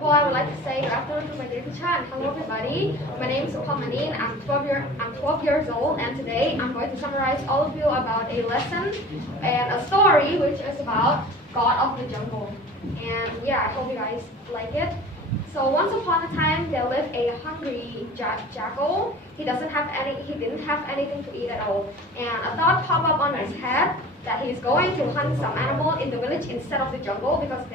Well, I would like to say good afternoon to my dear teacher and hello everybody. My name is Sopal Manin. I'm 12 years old, and today I'm going to summarize all of you about a lesson and a story which is about God of the Jungle. And yeah, I hope you guys like it. So once upon a time, there lived a hungry jackal. He didn't have anything to eat at all. And a thought popped up on his head that he's going to hunt some animal in the village instead of the jungle because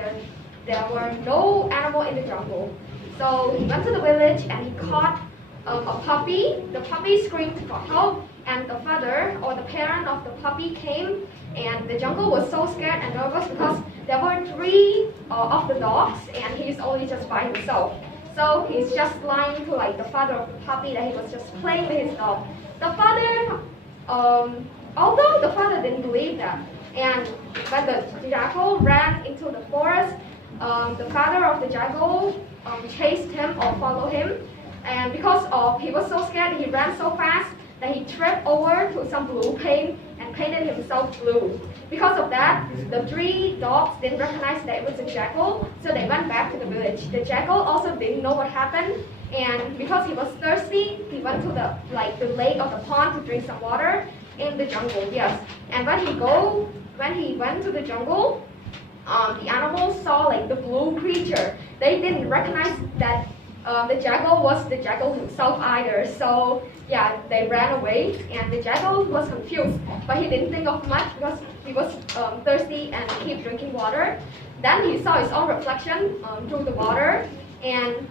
there were no animal in the jungle. So he went to the village and he caught a puppy. The puppy screamed for help, and the father or the parent of the puppy came, and the jungle was so scared and nervous because there were three of the dogs and he's only just by himself. So he's just lying to the father of the puppy that he was just playing with his dog. The father, although the father didn't believe that, and when the jackal ran into the forest, the father of the jackal chased him or followed him, and because he was so scared, he ran so fast that he tripped over to some blue paint and painted himself blue. Because of that, the three dogs didn't recognize that it was a jackal, so they went back to the village. The jackal also didn't know what happened, and because he was thirsty, he went to the lake or the pond to drink some water in the jungle. Yes, and when he went to the jungle, the animals saw the blue creature. They didn't recognize that the jackal was the jackal himself either. So yeah, they ran away, and the jackal was confused, but he didn't think of much because he was thirsty and keep drinking water. Then he saw his own reflection through the water, and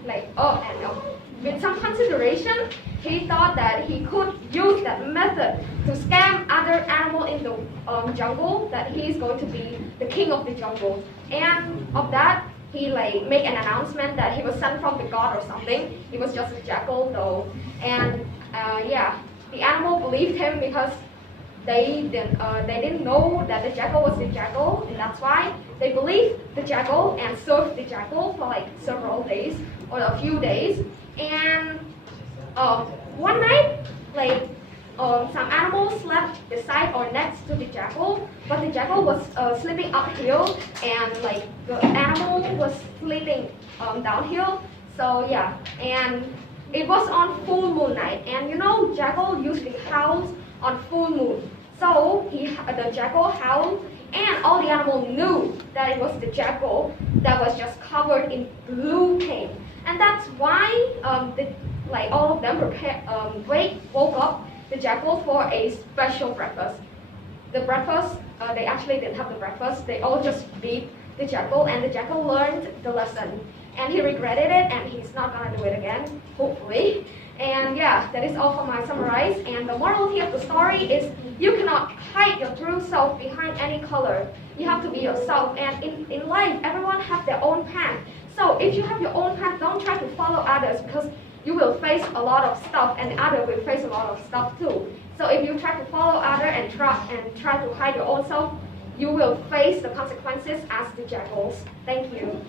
with some consideration, he thought that he could use that method to scam other animal in the jungle, that he's going to be the king of the jungle. And of that, he make an announcement that he was sent from the god or something. He was just a jackal though. And yeah, the animal believed him because they didn't know that the jackal was the jackal, and that's why they believed the jackal and served the jackal for several days or a few days. And one night, some animals slept beside or next to the jackal, but the jackal was sleeping uphill, and the animal was sleeping downhill. So yeah, and it was on full moon night, and jackal usually howls on full moon. So the jackal howled, and all the animals knew that it was the jackal that was just covered in blue paint, and that's why all of them woke up the jackal for a special breakfast. The breakfast, they actually didn't have the breakfast. They all just beat the jackal, and the jackal learned the lesson, and he regretted it, and he's not gonna do it again, hopefully. And yeah, that is all for my summarize. And the morality of the story is you cannot hide your true self behind any color. You have to be yourself. And in life, everyone has their own path. So if you have your own path, don't try to follow others, because you will face a lot of stuff, and others will face a lot of stuff too. So if you try to follow others and try to hide your own self, you will face the consequences as the jackals. Thank you.